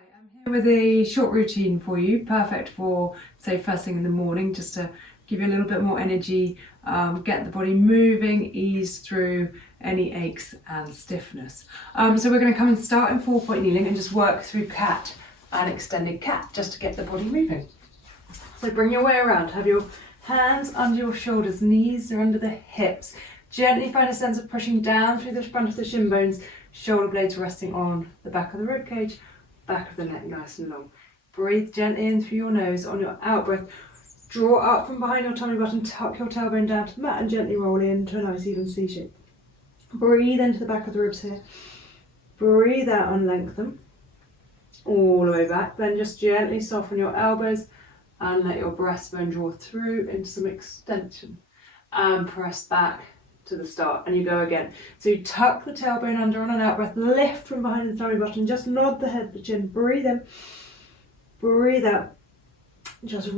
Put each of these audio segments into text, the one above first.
Hi, I'm here with a short routine for you, perfect for, say, first thing in the morning, just to give you a little bit more energy, get the body moving, ease through any aches and stiffness. So we're going to come and start in 4-point kneeling and just work through cat and extended cat, just to get the body moving. So bring your way around, have your hands under your shoulders, knees are under the hips. Gently find a sense of pushing down through the front of the shin bones, shoulder blades resting on the back of the rib cage, back of the neck nice and long. Breathe gently in through your nose. On your out breath, draw up from behind your tummy button, tuck your tailbone down to the mat and gently roll into a nice even C shape. Breathe into the back of the ribs here. Breathe out and lengthen all the way back. Then just gently soften your elbows and let your breastbone draw through into some extension and press back to the start, and you go again. So you tuck the tailbone under on an out breath, lift from behind the tummy button, just nod the head, the chin, breathe in, breathe out, just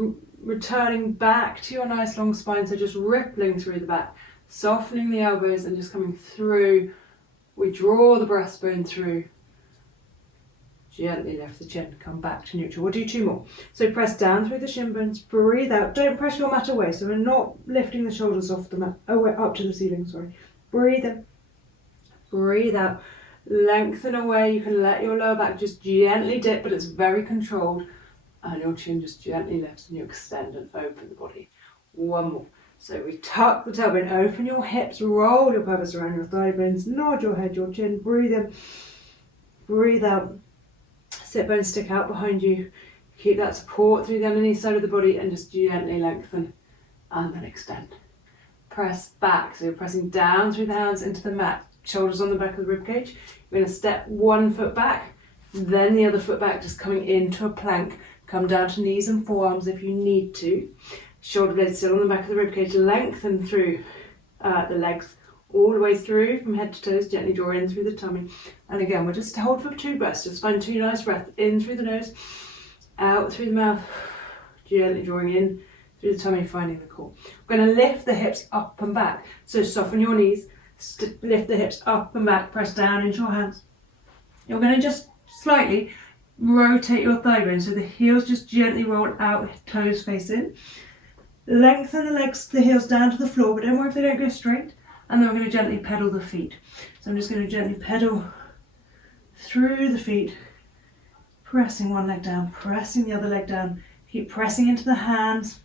returning back to your nice long spine, so just rippling through the back, softening the elbows and just coming through. We draw the breastbone through, gently lift the chin, come back to neutral. We'll do 2 more. So press down through the shin bones, breathe out. Don't press your mat away, so we're not lifting the shoulders off the mat, away, up to the ceiling, sorry. Breathe in, breathe out, lengthen away. You can let your lower back just gently dip, but it's very controlled, and your chin just gently lifts and you extend and open the body. 1 more. So we tuck the tailbone, open your hips, roll your pelvis around your thigh bones, nod your head, your chin, breathe in, breathe out. Sit bones stick out behind you. Keep that support through the underneath side of the body and just gently lengthen and then extend. Press back, so you're pressing down through the hands into the mat. Shoulders on the back of the rib cage. You're going to step 1 foot back, then the other foot back, just coming into a plank. Come down to knees and forearms if you need to. Shoulder blades still on the back of the rib cage. Lengthen through the legs all the way through from head to toes. Gently draw in through the tummy. And again, we'll just hold for 2 breaths. Just find 2 nice breaths. In through the nose, out through the mouth. Gently drawing in through the tummy, finding the core. We're going to lift the hips up and back. So soften your knees. Lift the hips up and back. Press down into your hands. You're going to just slightly rotate your thigh bone. So the heels just gently roll out, toes face in. Lengthen the legs, the heels down to the floor, but don't worry if they don't go straight. And then we're going to gently pedal the feet. So I'm just going to gently pedal through the feet, pressing one leg down, pressing the other leg down. Keep pressing into the hands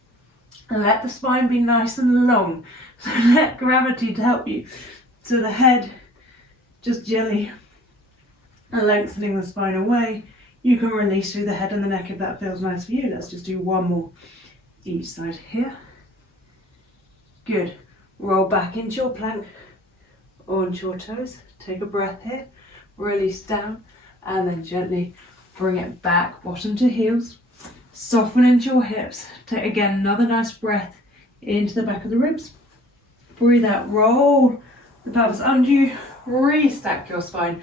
and let the spine be nice and long. So let gravity to help you. So the head just gently lengthening the spine away. You can release through the head and the neck if that feels nice for you. Let's just do 1 more each side here. Good. Roll back into your plank, onto your toes. Take a breath here, release down, and then gently bring it back, bottom to heels. Soften into your hips. Take again another nice breath into the back of the ribs. Breathe out, roll the pelvis under you, restack your spine.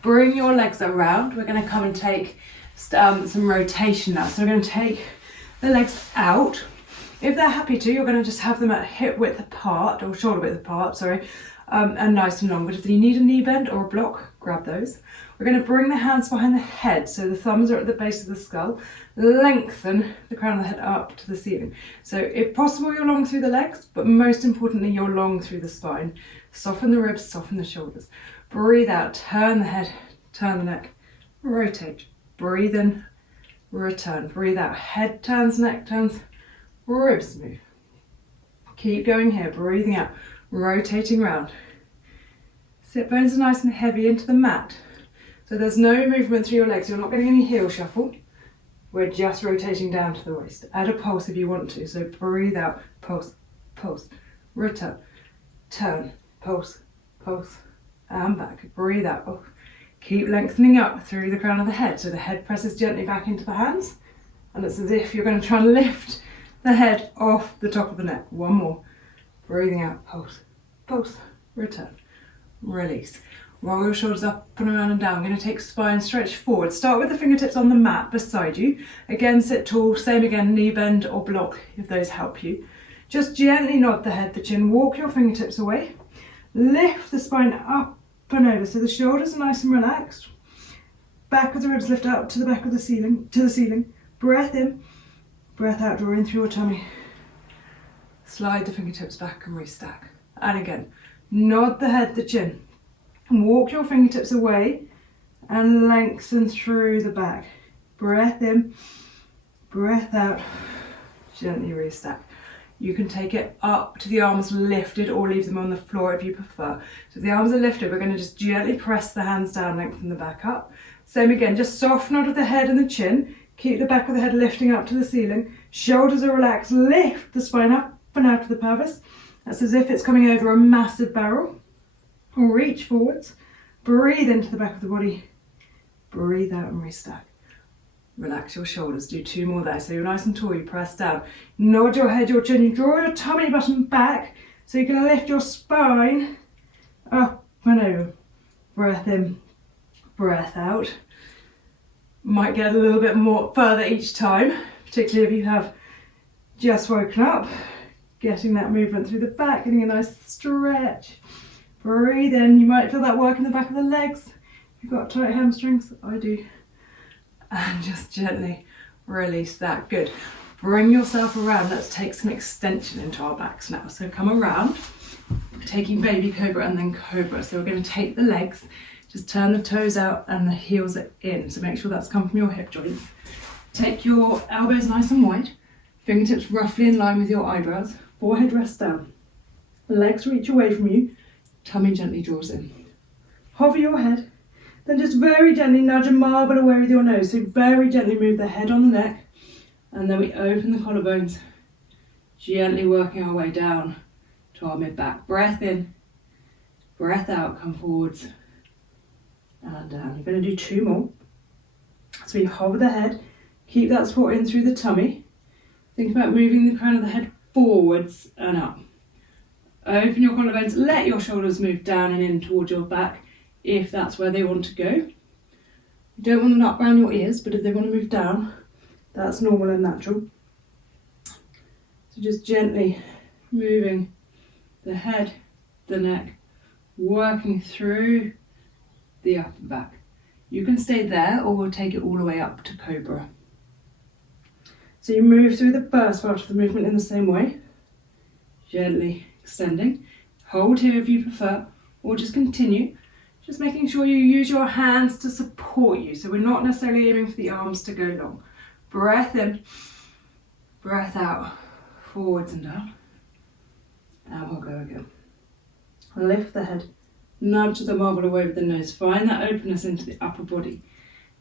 Bring your legs around. We're going to come and take some rotation now. So we're going to take the legs out. If they're happy to, you're going to just have them at hip width apart, or shoulder width apart, sorry, and nice and long. But if you need a knee bend or a block, grab those. We're going to bring the hands behind the head, so the thumbs are at the base of the skull. Lengthen the crown of the head up to the ceiling. So if possible, you're long through the legs, but most importantly, you're long through the spine. Soften the ribs, soften the shoulders. Breathe out, turn the head, turn the neck, rotate. Breathe in, return. Breathe out, head turns, neck turns. Ribs move. Keep going here, breathing out, rotating round. Sit bones are nice and heavy into the mat. So there's no movement through your legs. You're not getting any heel shuffle. We're just rotating down to the waist. Add a pulse if you want to. So breathe out, pulse, pulse, return, turn, pulse, pulse, and back. Breathe out. Oh. Keep lengthening up through the crown of the head. So the head presses gently back into the hands. And it's as if you're going to try and lift the head off the top of the neck. 1 more. Breathing out, pulse, pulse, return, release. Roll your shoulders up and around and down. I'm going to take spine stretch forward. Start with the fingertips on the mat beside you. Again, sit tall. Same again, knee bend or block if those help you. Just gently nod the head, the chin. Walk your fingertips away. Lift the spine up and over so the shoulders are nice and relaxed. Back of the ribs lift up to the back of the ceiling, Breath in, breath out, draw in through your tummy. Slide the fingertips back and restack. And again, nod the head, the chin. Walk your fingertips away and lengthen through the back. Breath in, breath out, gently restack. You can take it up to the arms lifted or leave them on the floor if you prefer. So if the arms are lifted, we're going to just gently press the hands down, lengthen the back up. Same again, just soft nod of the head and the chin. Keep the back of the head lifting up to the ceiling. Shoulders are relaxed. Lift the spine up and out of the pelvis. That's as if it's coming over a massive barrel. Reach forwards. Breathe into the back of the body. Breathe out and restack. Relax your shoulders. Do 2 more there. So you're nice and tall. You press down. Nod your head, your chin. You draw your tummy button back so you can lift your spine up and over. Breath in. Breath out. Might get a little bit more further each time, particularly if you have just woken up. Getting that movement through the back, getting a nice stretch. Breathe in. You might feel that work in the back of the legs. If you've got tight hamstrings, I do. And just gently release that. Good. Bring yourself around. Let's take some extension into our backs now. So come around, taking baby cobra and then cobra. So we're going to take the legs, just turn the toes out and the heels are in. So make sure that's come from your hip joints. Take your elbows nice and wide, fingertips roughly in line with your eyebrows, forehead rests down. Legs reach away from you, tummy gently draws in. Hover your head, then just very gently nudge and marble away with your nose. So very gently move the head on the neck, and then we open the collarbones, gently working our way down to our mid-back. Breath in, breath out, come forwards and down. You're going to do 2 more. So you hover the head, keep that support in through the tummy. Think about moving the crown of the head forwards and up. Open your collarbones, let your shoulders move down and in towards your back if that's where they want to go. You don't want them up around your ears, but if they want to move down, that's normal and natural. So just gently moving the head, the neck, working through the upper back. You can stay there or we'll take it all the way up to cobra. So you move through the first part of the movement in the same way, gently extending. Hold here if you prefer, or just continue. Just making sure you use your hands to support you. So we're not necessarily aiming for the arms to go long. Breath in, breath out, forwards and down. And we'll go again. Lift the head. Nudge the marble away with the nose. Find that openness into the upper body.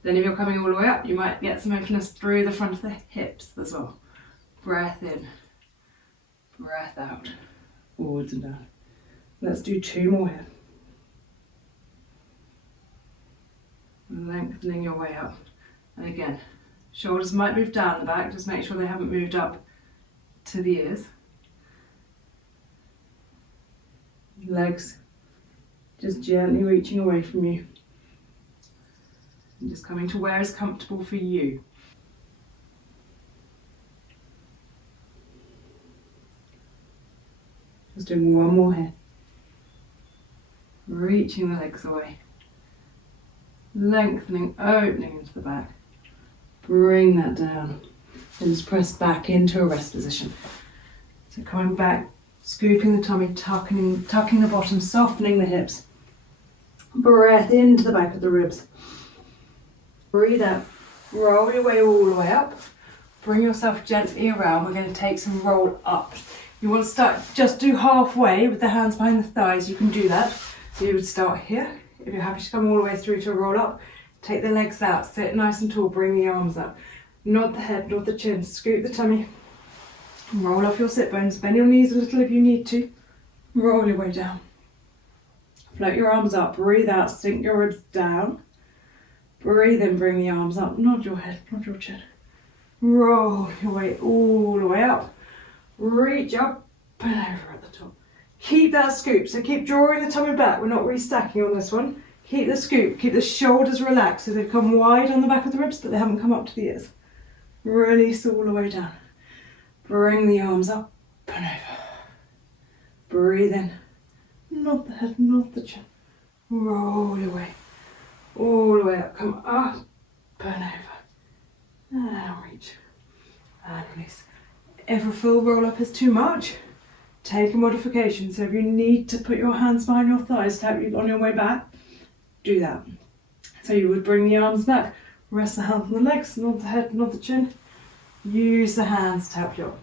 Then if you're coming all the way up, you might get some openness through the front of the hips as well. Breath in, breath out, forwards and down. Let's do 2 more here. Lengthening your way up. And again, shoulders might move down the back, just make sure they haven't moved up to the ears. Legs just gently reaching away from you. And just coming to where is comfortable for you. Just doing 1 more here. Reaching the legs away. Lengthening, opening into the back. Bring that down. And just press back into a rest position. So coming back, scooping the tummy, tucking the bottom, softening the hips. Breath into the back of the ribs. Breathe out. Roll your way all the way up. Bring yourself gently around. We're going to take some roll ups. You want to start, just do halfway with the hands behind the thighs. You can do that. So you would start here. If you're happy to come all the way through to a roll up, take the legs out. Sit nice and tall. Bring the arms up. Nod the head, nod the chin. Scoop the tummy. Roll off your sit bones. Bend your knees a little if you need to. Roll your way down. Float your arms up. Breathe out. Sink your ribs down. Breathe in. Bring the arms up. Nod your head. Nod your chin. Roll your way all the way up. Reach up and over at the top. Keep that scoop. So keep drawing the tummy back. We're not restacking on this one. Keep the scoop. Keep the shoulders relaxed. So they've come wide on the back of the ribs, but they haven't come up to the ears. Release all the way down. Bring the arms up and over. Breathe in. Nod the head, nod the chin. Roll your way all the way up, come up and over, and reach, and release. If a full roll up is too much, take a modification. So if you need to put your hands behind your thighs to help you on your way back, do that. So you would bring the arms back, rest the hands on the legs, nod the head, nod the chin. Use the hands to help you up.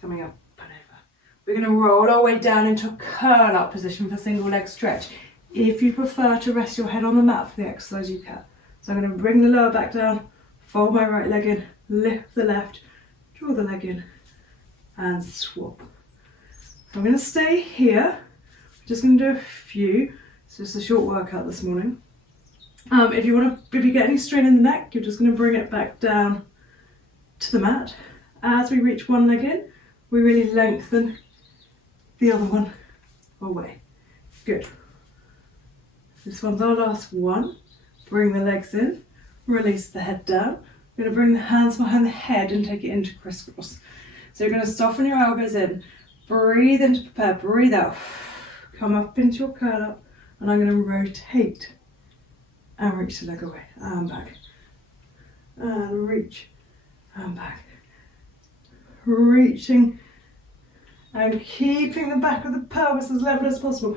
Coming up and over. We're going to roll our way down into a curl up position for single leg stretch. If you prefer to rest your head on the mat for the exercise, you can. So I'm going to bring the lower back down, fold my right leg in, lift the left, draw the leg in, and swap. So I'm going to stay here. I'm just going to do a few. It's just a short workout this morning. If you get any strain in the neck, you're just going to bring it back down to the mat. As we reach one leg in, we really lengthen the other one away. Good. This one's our last one. Bring the legs in, release the head down. We're going to bring the hands behind the head and take it into crisscross. So you're going to soften your elbows in, breathe in to prepare, breathe out. Come up into your curl up, and I'm going to rotate and reach the leg away and back. And reach and back. Reaching and keeping the back of the pelvis as level as possible.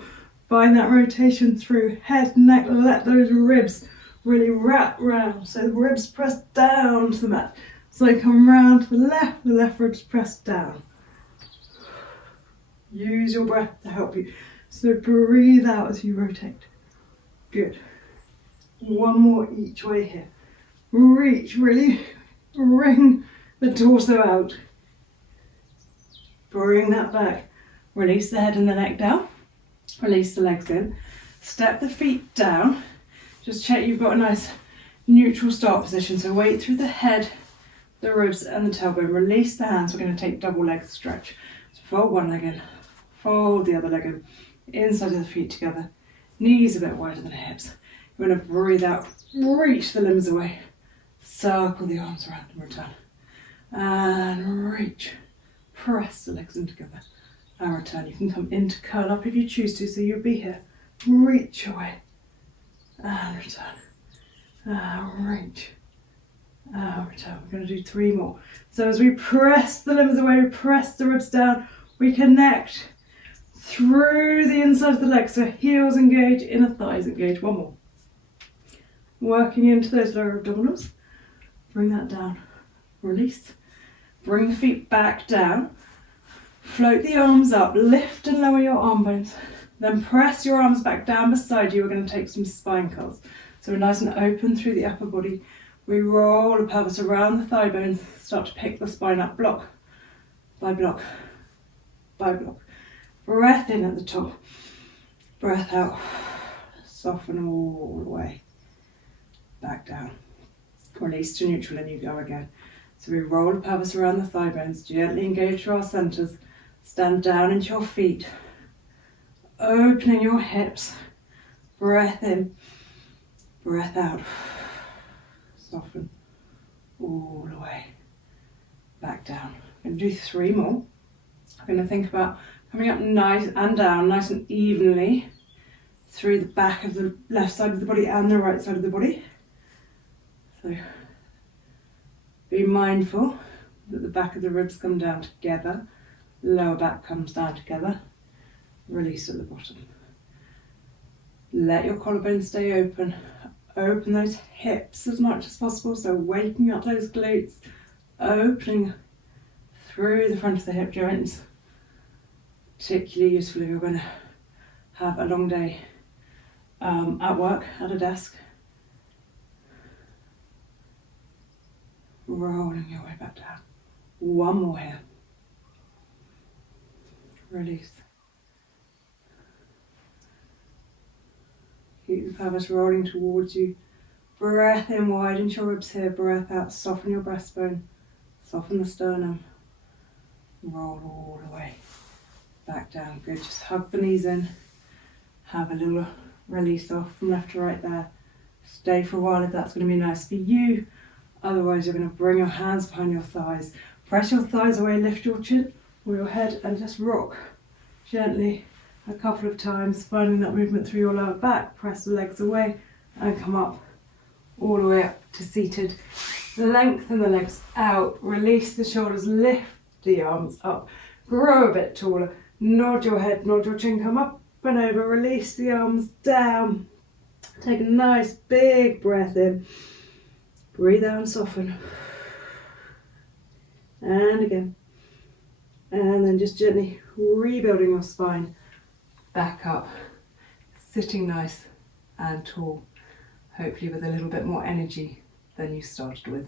Find that rotation through head, neck, let those ribs really wrap round. So the ribs press down to the mat. So they come round to the left ribs press down. Use your breath to help you. So breathe out as you rotate. Good. One more each way here. Reach, really wring the torso out. Bring that back. Release the head and the neck down. Release the legs in. Step the feet down. Just check you've got a nice neutral start position. So weight through the head, the ribs and the tailbone. Release the hands. We're going to take double leg stretch. So fold one leg in. Fold the other leg in. Inside of the feet together. Knees a bit wider than hips. You're going to breathe out. Reach the limbs away. Circle the arms around and return. And reach. Press the legs in together. And return. You can come into curl up if you choose to, so you'll be here. Reach away. And return. And reach. And return. We're going to do 3 more. So as we press the limbs away, we press the ribs down, we connect through the inside of the legs. So heels engage, inner thighs engage. 1 more. Working into those lower abdominals. Bring that down. Release. Bring the feet back down. Float the arms up, lift and lower your arm bones. Then press your arms back down beside you. We're going to take some spine curls. So we're nice and open through the upper body. We roll the pelvis around the thigh bones, start to pick the spine up, block by block by block. Breath in at the top, breath out, soften all the way, back down. Release to neutral and you go again. So we roll the pelvis around the thigh bones, gently engage through our centres, stand down into your feet, opening your hips, breath in, breath out, soften all the way, back down. I'm going to do 3 more. I'm going to think about coming up nice and down, nice and evenly through the back of the left side of the body and the right side of the body. So be mindful that the back of the ribs come down together, lower back comes down together, release at the bottom. Let your collarbone stay open, open those hips as much as possible, so waking up those glutes, opening through the front of the hip joints. Particularly useful if you're going to have a long day at work, at a desk. Rolling your way back down. 1 more here. Release. Keep the pelvis rolling towards you. Breath in, widen your ribs here. Breath out, soften your breastbone. Soften the sternum. Roll all the way back down. Good. Just hug the knees in. Have a little release off from left to right there. Stay for a while if that's going to be nice for you. Otherwise, you're going to bring your hands behind your thighs. Press your thighs away, lift your chin or your head and just rock gently a couple of times, finding that movement through your lower back. Press the legs away and come up all the way up to seated. Lengthen the legs out, release the shoulders, lift the arms up, grow a bit taller, nod your head, nod your chin, come up and over, release the arms down. Take a nice big breath in, breathe out and soften. And again. And then just gently rebuilding your spine back up, sitting nice and tall, hopefully with a little bit more energy than you started with.